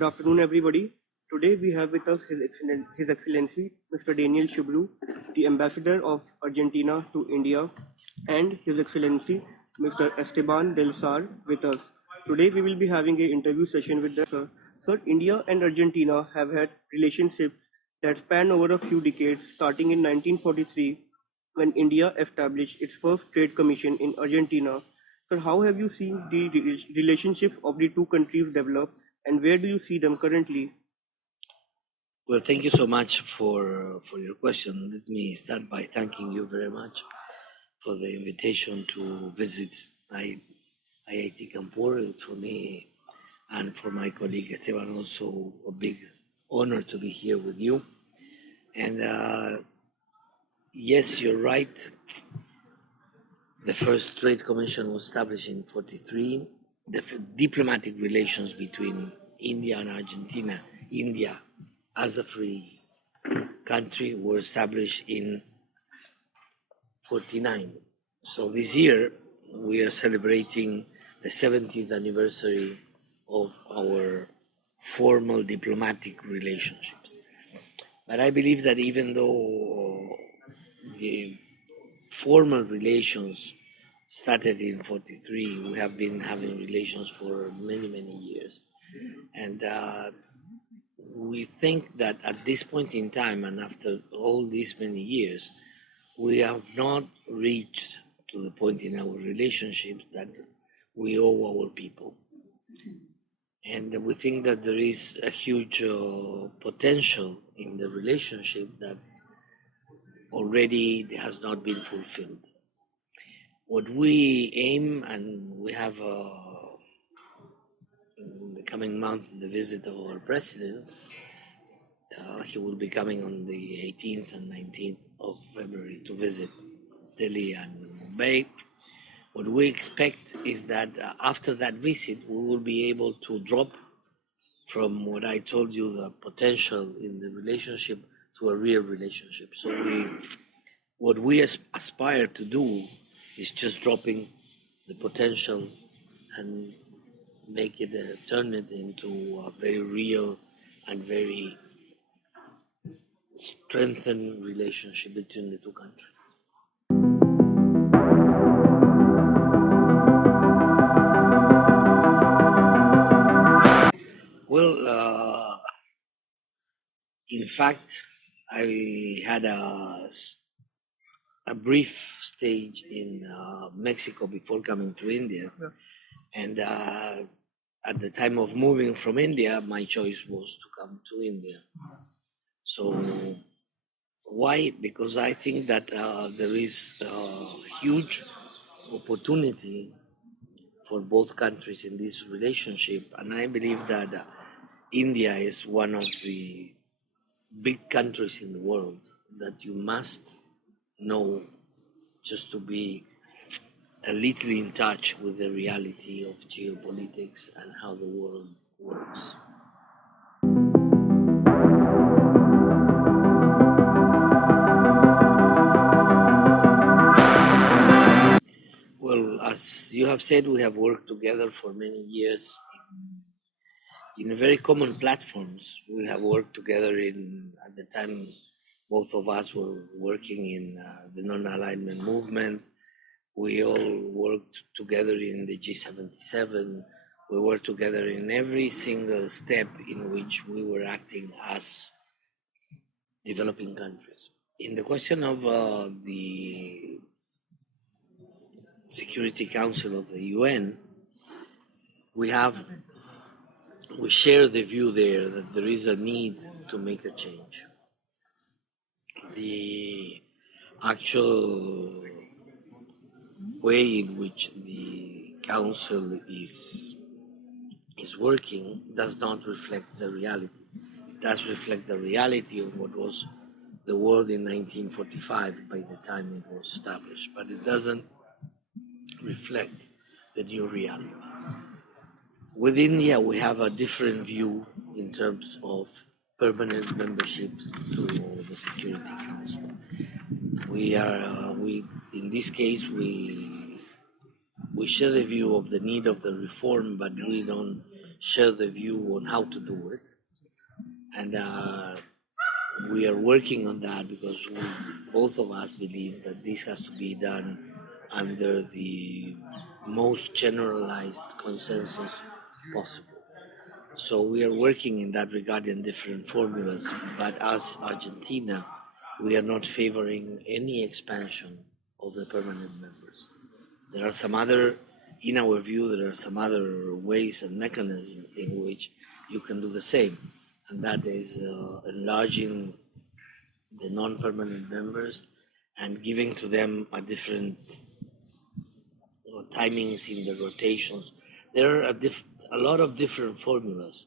Good afternoon, everybody. Today we have with us His Excellency Mr. Daniel Chuburu, the Ambassador of Argentina to India, and His Excellency Mr. Esteban del Sar with us. Today we will be having an interview session with them, sir. Sir, India and Argentina have had relationships that span over a few decades, starting in 1943 when India established its first trade commission in Argentina. Sir, how have you seen the relationship of the two countries develop, and where do you see them currently? Well, thank you so much for your question. Let me start by thanking you very much for the invitation to visit IIT Kanpur. It's for me and for my colleague Esteban also a big honor to be here with you. And yes, you're right. The first trade commission was established in 43. The diplomatic relations between India and Argentina, India as a free country, were established in 49. So this year we are celebrating the 70th anniversary of our formal diplomatic relationships. But I believe that even though the formal relations started in 43, we have been having relations for many, many years. And we think that at this point in time, and after all these many years, we have not reached to the point in our relationships that we owe our people. And we think that there is a huge potential in the relationship that already has not been fulfilled. What we aim, and we have in the coming month the visit of our president. He will be coming on the 18th and 19th of February to visit Delhi and Mumbai. What we expect is that after that visit, we will be able to drop from what I told you, the potential in the relationship, to a real relationship. So what we aspire to do is just dropping the potential and make it, turn it into a very real and very strengthened relationship between the two countries. Well, in fact, I had a brief stage in Mexico before coming to India. Yeah. And at the time of moving from India, my choice was to come to India. So why? Because I think that there is a huge opportunity for both countries in this relationship, and I believe that India is one of the big countries in the world that you must know just to be a little in touch with the reality of geopolitics and how the world works. Well, as you have said, we have worked together for many years in very common platforms. We have worked together at the time, both of us were working in the non-alignment movement. We all worked together in the G77. We worked together in every single step in which we were acting as developing countries. In the question of the Security Council of the UN, we share the view there that there is a need to make a change. The actual way in which the council is working does not reflect the reality. It does reflect the reality of what was the world in 1945 by the time it was established, but it doesn't reflect the new reality. With India, we have a different view in terms of permanent membership to the Security Council. In this case, we share the view of the need of the reform, but we don't share the view on how to do it. And we are working on that because both of us believe that this has to be done under the most generalized consensus possible. So we are working in that regard in different formulas, but as Argentina, we are not favoring any expansion of the permanent members. There are some other, in our view, there are some other ways and mechanisms in which you can do the same, and that is enlarging the non-permanent members and giving to them a different timings in the rotations. There are a lot of different formulas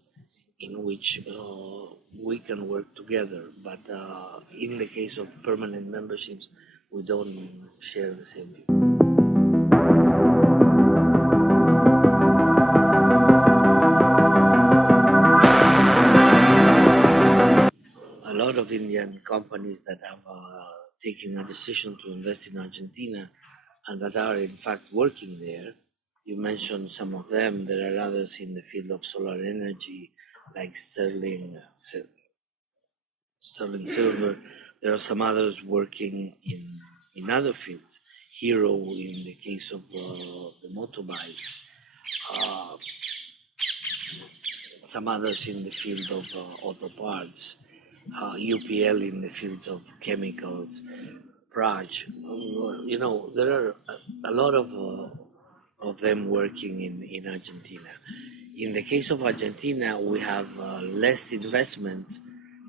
in which we can work together, but in the case of permanent memberships, we don't share the same view. A lot of Indian companies that have taken a decision to invest in Argentina and that are in fact working there. You mentioned some of them. There are others in the field of solar energy, like Sterling Silver. There are some others working in other fields. Hero in the case of the motorbikes. Some others in the field of auto parts. UPL in the fields of chemicals. Praj. There are a lot of them working in Argentina. In the case of Argentina, we have less investment,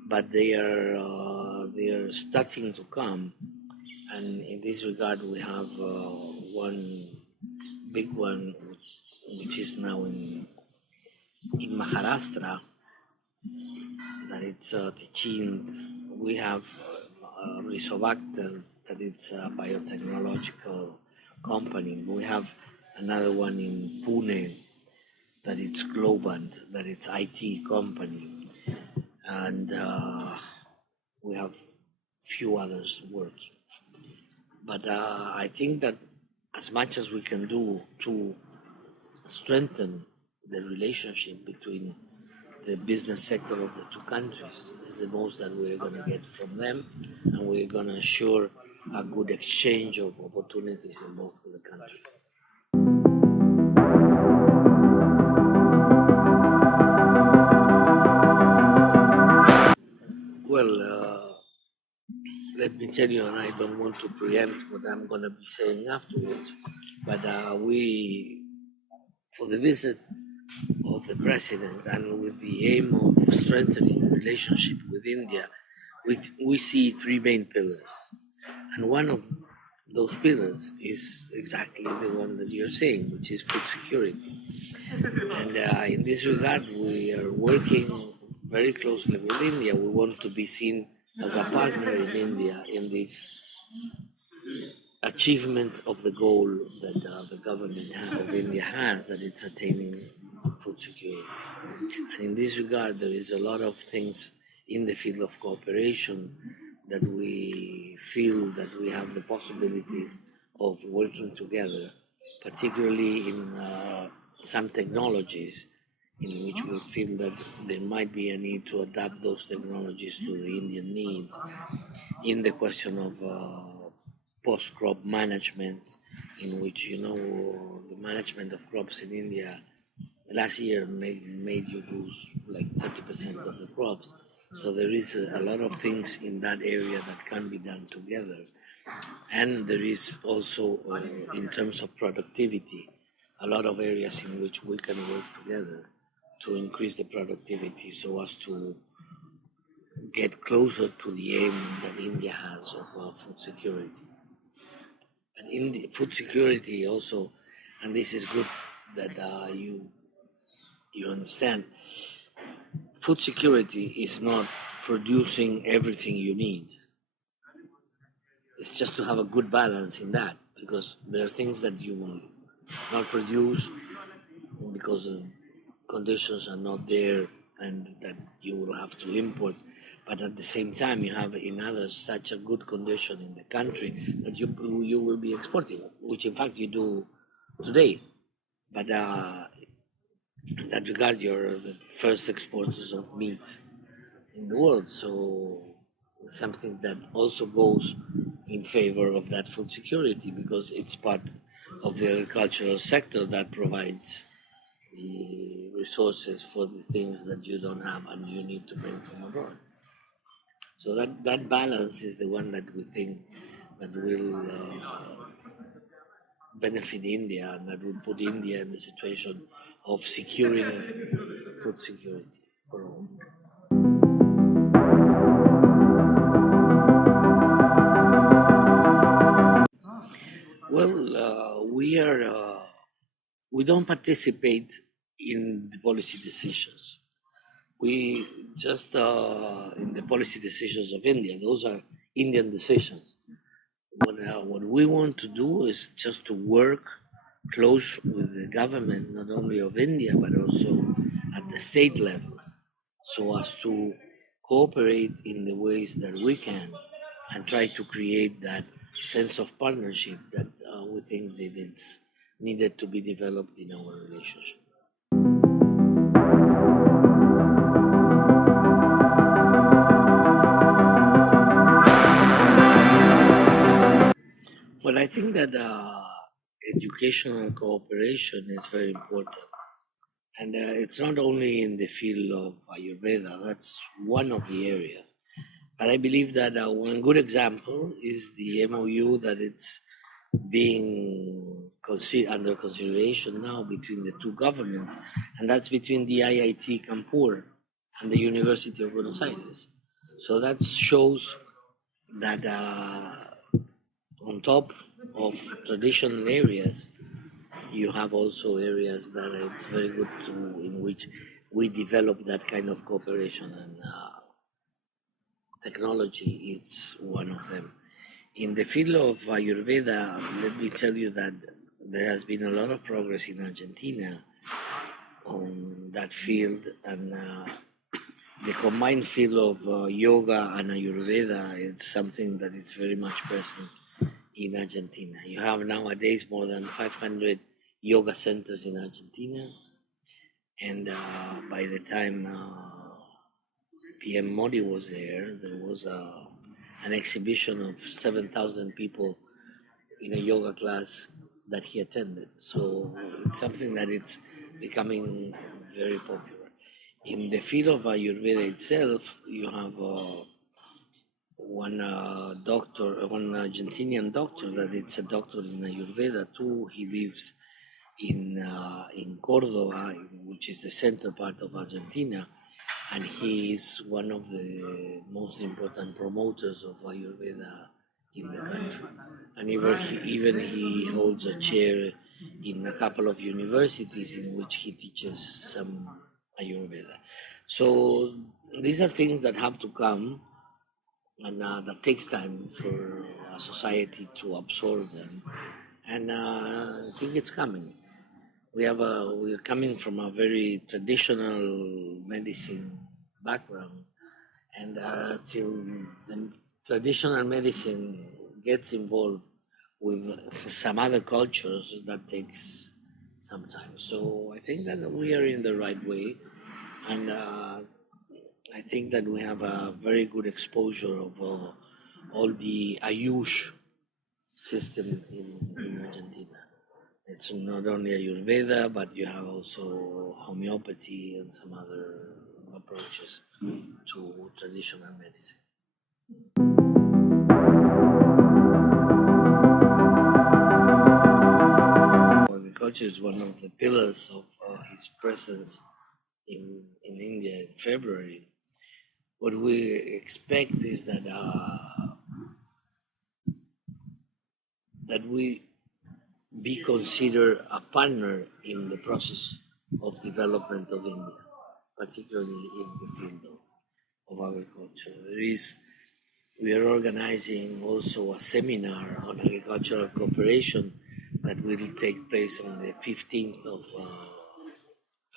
but they are starting to come. And in this regard, we have one big one, which is now in Maharashtra, that it's teaching. We have Rizobacter, that it's a biotechnological company. We have another one in Pune, that it's Globant, that it's IT company, and we have few others working. But I think that as much as we can do to strengthen the relationship between the business sector of the two countries is the most that we're going to get from them, and we're going to ensure a good exchange of opportunities in both of the countries. Well, let me tell you, and I don't want to preempt what I'm going to be saying afterwards, but for the visit of the president and with the aim of strengthening relationship with India, we see three main pillars. And one of those pillars is exactly the one that you're saying, which is food security. And in this regard, we are working very closely with India. We want to be seen as a partner in India in this achievement of the goal that the government of India has, that it's attaining food security. And in this regard, there is a lot of things in the field of cooperation that we feel that we have the possibilities of working together, particularly in some technologies in which we feel that there might be a need to adapt those technologies to the Indian needs, in the question of post-crop management, in which, the management of crops in India last year made you lose like 30% of the crops. So there is a lot of things in that area that can be done together. And there is also, in terms of productivity, a lot of areas in which we can work together to increase the productivity so as to get closer to the aim that India has of food security. And in the food security also, and this is good that you understand, food security is not producing everything you need. It's just to have a good balance in that, because there are things that you will not produce because conditions are not there and that you will have to import. But at the same time, you have in others such a good condition in the country that you will be exporting, which in fact you do today. But In that regard, you're the first exporters of meat in the world. So it's something that also goes in favor of that food security, because it's part of the agricultural sector that provides the resources for the things that you don't have and you need to bring from abroad. So that balance is the one that we think that will benefit India, and that will put India in the situation of securing food security for all. Well, we don't participate in the policy decisions. We just in the policy decisions of India. Those are Indian decisions. What we want to do is just to work close with the government, not only of India but also at the state levels, so as to cooperate in the ways that we can and try to create that sense of partnership that we think that it's needed to be developed in our relationship. Well, I think that educational cooperation is very important. And it's not only in the field of Ayurveda, that's one of the areas. But I believe that one good example is the MOU that it's being under consideration now between the two governments, and that's between the IIT Kanpur and the University of Buenos Aires. So that shows that on top of traditional areas, you have also areas that it's very good to, in which we develop that kind of cooperation, and technology is one of them. In the field of Ayurveda, let me tell you that there has been a lot of progress in Argentina on that field, and the combined field of yoga and Ayurveda is something that is very much present in Argentina. You have nowadays more than 500 yoga centers in Argentina, and by the time PM Modi was there was an exhibition of 7,000 people in a yoga class that he attended. So it's something that it's becoming very popular. In the field of Ayurveda itself, you have one doctor, one Argentinian doctor that it's a doctor in Ayurveda too. He lives in Córdoba, which is the center part of Argentina, and he is one of the most important promoters of Ayurveda in the country. And even he holds a chair in a couple of universities in which he teaches some Ayurveda. So these are things that have to come, and that takes time for a society to absorb them. And I think it's coming. We're coming from a very traditional medicine background, and till the traditional medicine gets involved with some other cultures, that takes some time. So I think that we are in the right way, and I think that we have a very good exposure of all the Ayush system in Argentina. It's not only Ayurveda, but you have also homeopathy and some other approaches to traditional medicine. Agriculture is one of the pillars of his presence in India in February. What we expect is that we be considered a partner in the process of development of India, particularly in the field of agriculture. We are organizing also a seminar on agricultural cooperation that will take place on the 15th of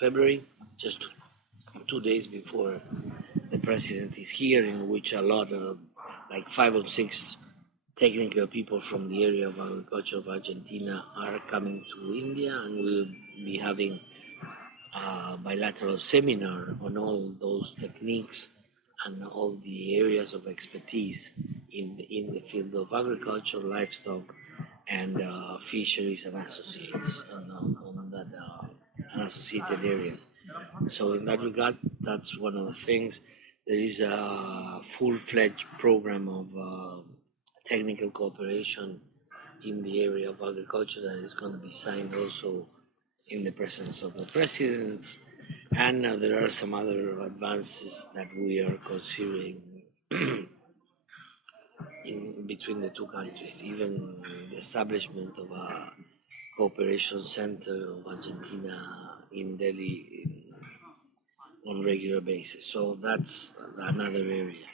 February, just 2 days before the president is here, in which a lot of, like 5 or 6 technical people from the area of agriculture of Argentina are coming to India, and we'll be having bilateral seminar on all those techniques and all the areas of expertise in the field of agriculture, livestock, and fisheries and associates on that and associated areas. So in that regard, that's one of the things. There is a full-fledged program of technical cooperation in the area of agriculture that is going to be signed also in the presence of the presidents. And there are some other advances that we are considering in between the two countries, even the establishment of a cooperation center of Argentina in Delhi on regular basis. So that's another area.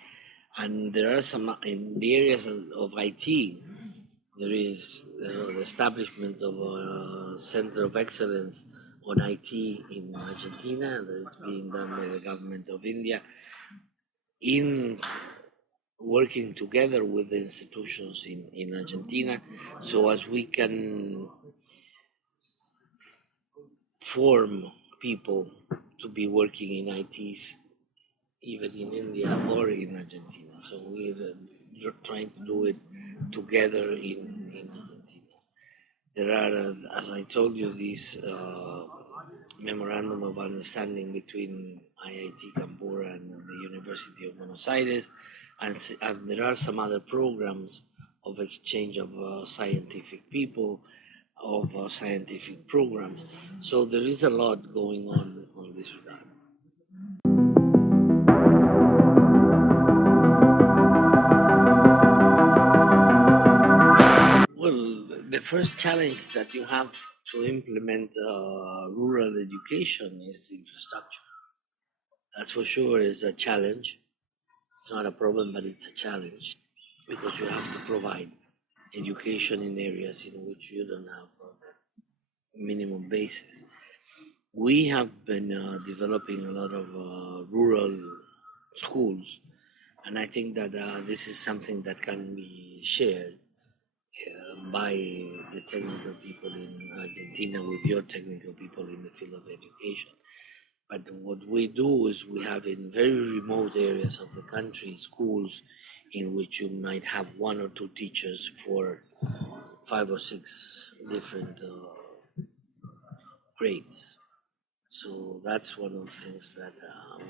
And there are some in the areas of IT. There is the establishment of a center of excellence on IT in Argentina that is being done by the government of India in working together with the institutions in Argentina so as we can form people to be working in ITs even in India or in Argentina. So we're trying to do it together in Argentina. There are, as I told you, these memorandum of understanding between IIT Kanpur and the University of Buenos Aires, and there are some other programs of exchange of scientific people, of scientific programs. So there is a lot going on this regard. Well, the first challenge that you have to implement rural education is infrastructure. That's for sure is a challenge. It's not a problem, but it's a challenge because you have to provide education in areas in which you don't have a minimum basis. We have been developing a lot of rural schools, and I think that this is something that can be shared by the technical people in Argentina with your technical people in the field of education. But what we do is we have in very remote areas of the country schools in which you might have one or two teachers for 5 or 6 different grades. So that's one of the things that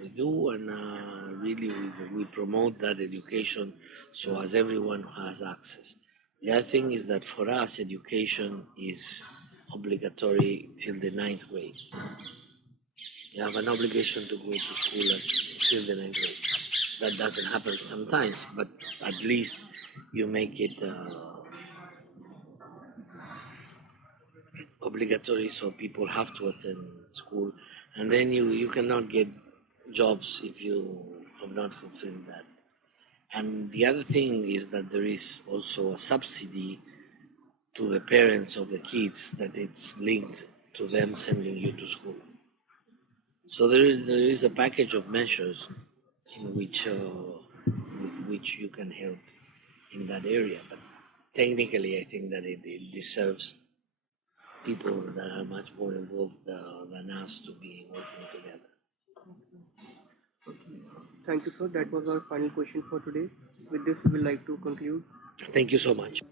we do, and really we promote that education so as everyone has access. The other thing is that for us, education is obligatory till the 9th grade. You have an obligation to go to school till the 9th grade. That doesn't happen sometimes, but at least you make it obligatory so people have to attend school, and then you cannot get jobs if you have not fulfilled that. And the other thing is that there is also a subsidy to the parents of the kids that it's linked to them sending you to school. So there is a package of measures in which with which you can help in that area. But technically, I think that it deserves people that are much more involved than us to be working together. Thank you, sir. That was our final question for today. With this, we would like to conclude. Thank you so much.